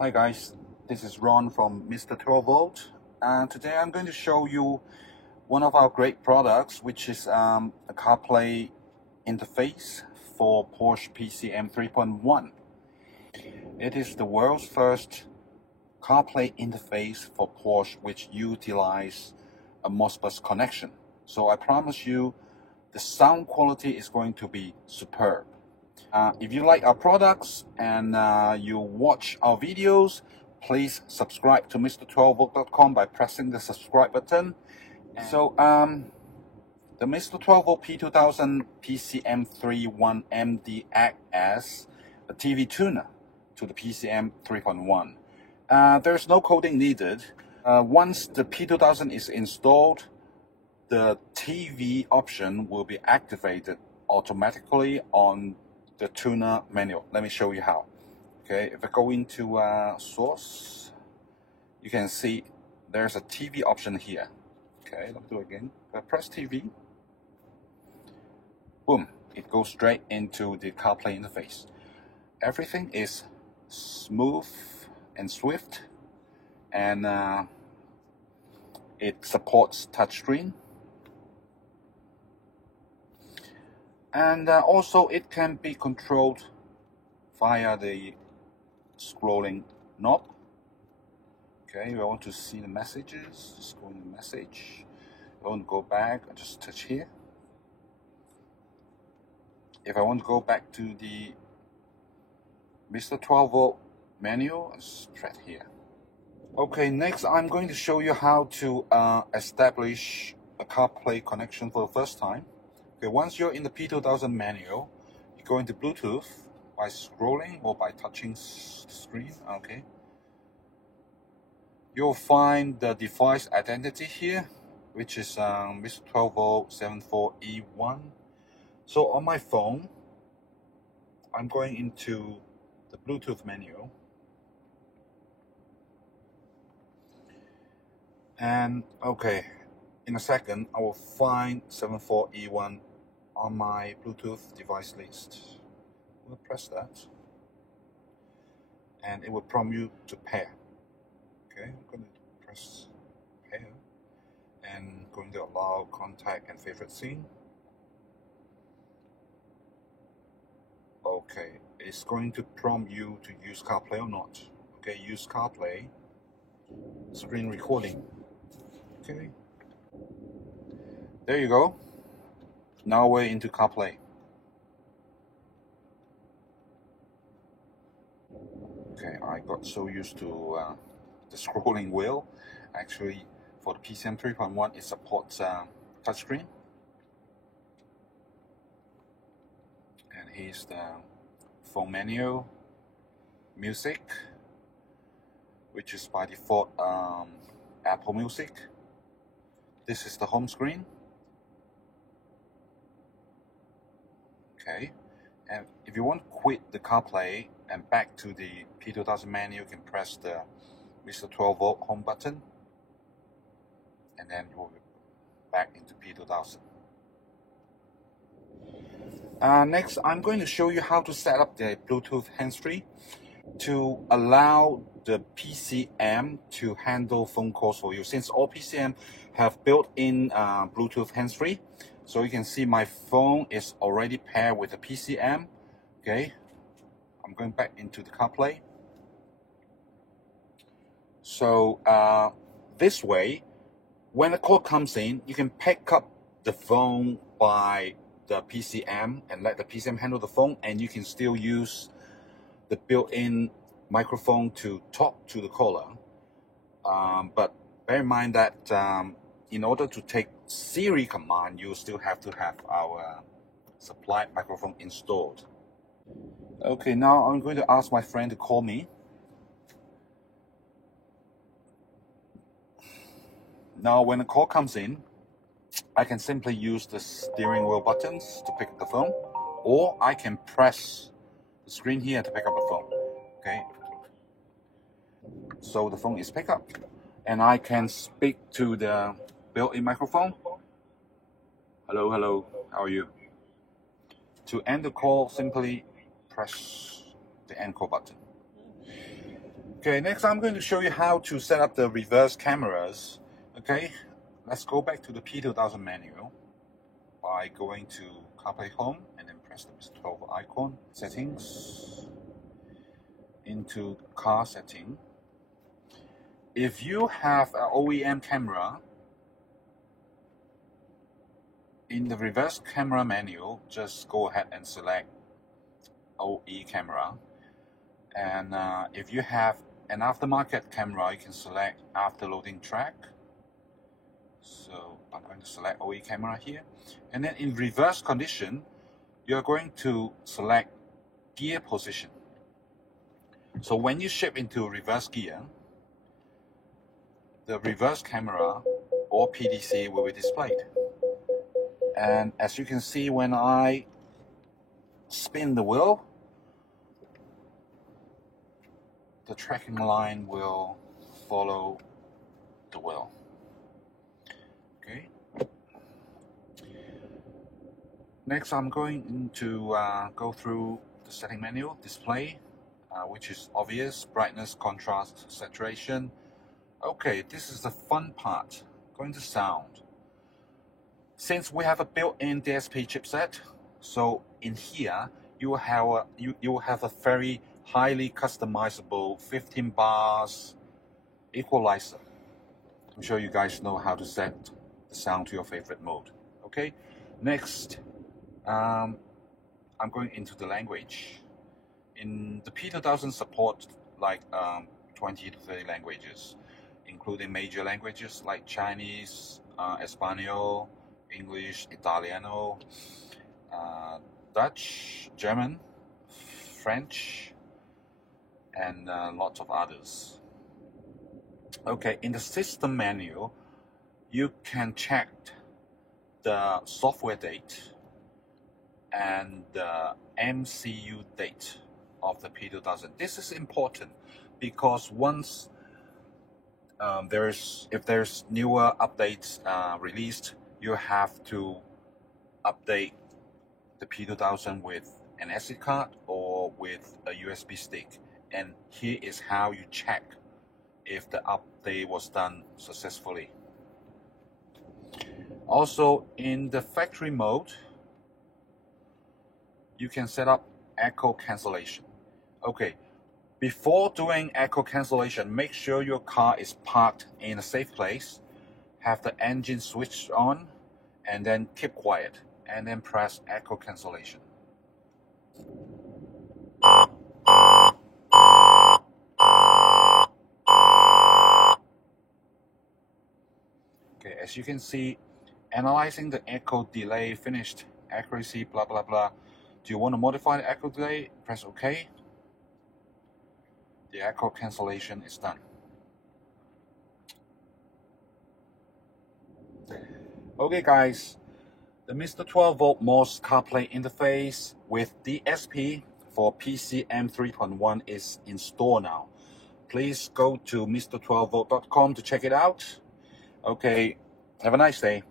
Hi guys, this is Ron from Mr. 12 Volt, and today I'm going to show you one of our great products, which is a CarPlay interface for Porsche PCM 3.1. It is the world's first CarPlay interface for Porsche which utilizes a Modbus connection. So I promise you the sound quality is going to be superb. If you like our products and you watch our videos, please subscribe to Mr12volt.com by pressing the subscribe button. So the Mr. 12 Volt P2000 PCM31 MD acts as a TV tuner to the PCM 3.1. There's no coding needed. Once the P2000 is installed, the TV option will be activated automatically on the tuner menu. Let me show you how. Okay, if I go into source, you can see there's a TV option here. Okay, let me do it again. If I press TV, boom, it goes straight into the CarPlay interface. Everything is smooth and swift, and it supports touchscreen. And also it can be controlled via the scrolling knob. Okay, if I want to see the messages, just go in the message. If I want to go back, I just touch here. If I want to go back to the Mr. 12 Volt menu, I just press here. Okay, next I'm going to show you how to establish a CarPlay connection for the first time. Okay, once you're in the P2000 menu, you go into Bluetooth by scrolling or by touching the screen. Okay, you'll find the device identity here, which is Mr. 12 Volt 74E1. So on my phone, I'm going into the Bluetooth menu, and okay, in a second I will find 74E1 on my Bluetooth device list. We'll press that, and it will prompt you to pair. Okay, I'm going to press pair, and going to allow contact and favorite scene. Okay, it's going to prompt you to use CarPlay or not. Okay, use CarPlay, screen recording. Okay, there you go. Now we're into CarPlay. Okay, I got so used to the scrolling wheel. Actually, for the PCM 3.1, it supports touchscreen. And here's the phone menu, music, which is by default Apple Music. This is the home screen. Okay, and if you want to quit the CarPlay and back to the P2000 menu, you can press the Mr. 12 Volt home button, and then you will be back into P2000. Next, I'm going to show you how to set up the Bluetooth hands-free to allow the PCM to handle phone calls for you. Since all PCM have built-in Bluetooth hands-free, so you can see my phone is already paired with the PCM. Okay, I'm going back into the CarPlay. So this way, when a call comes in, you can pick up the phone by the PCM and let the PCM handle the phone, and you can still use the built-in microphone to talk to the caller. But bear in mind that in order to take Siri command, you still have to have our supplied microphone installed. Okay, now I'm going to ask my friend to call me. Now when a call comes in, I can simply use the steering wheel buttons to pick up the phone, or I can press the screen here to pick up the phone. Okay, so the phone is picked up, and I can speak to the built-in microphone. Hello, hello, how are you? To end the call, simply press the end call button. Okay, next I'm going to show you how to set up the reverse cameras. Okay, let's go back to the P2000 menu by going to CarPlay Home and then press the Mr. 12 icon, settings, into car setting. If you have an OEM camera, in the reverse camera menu, just go ahead and select OE camera. And if you have an aftermarket camera, you can select after loading track. So I'm going to select OE camera here. And then in reverse condition, you're going to select gear position. So when you shift into reverse gear, the reverse camera or PDC will be displayed. And as you can see, when I spin the wheel, the tracking line will follow the wheel. Okay. Next, I'm going to go through the setting menu, display, which is obvious, brightness, contrast, saturation. Okay, this is the fun part, going to sound. Since we have a built-in DSP chipset, so in here you will have a very highly customizable 15 bars equalizer. I'm sure you guys know how to set the sound to your favorite mode. Okay, next I'm going into the language. In the P2000 support like 20 to 30 languages, including major languages like Chinese, Espanol, English, Italiano, Dutch, German, French, and lots of others. Okay, in the system menu, you can check the software date and the MCU date of the P2000. This is important because once if there's newer updates released, you have to update the P2000 with an SD card or with a USB stick. And here is how you check if the update was done successfully. Also, in the factory mode, you can set up echo cancellation. Okay, before doing echo cancellation, make sure your car is parked in a safe place, have the engine switched on, and then keep quiet, and then press echo cancellation. Okay, as you can see, analyzing the echo delay, finished, accuracy, blah blah blah. Do you want to modify the echo delay? Press OK. The echo cancellation is done. Okay guys, the Mr. 12V Morse CarPlay interface with DSP for PCM 3.1 is in store now. Please go to mr12volt.com to check it out. Okay, have a nice day.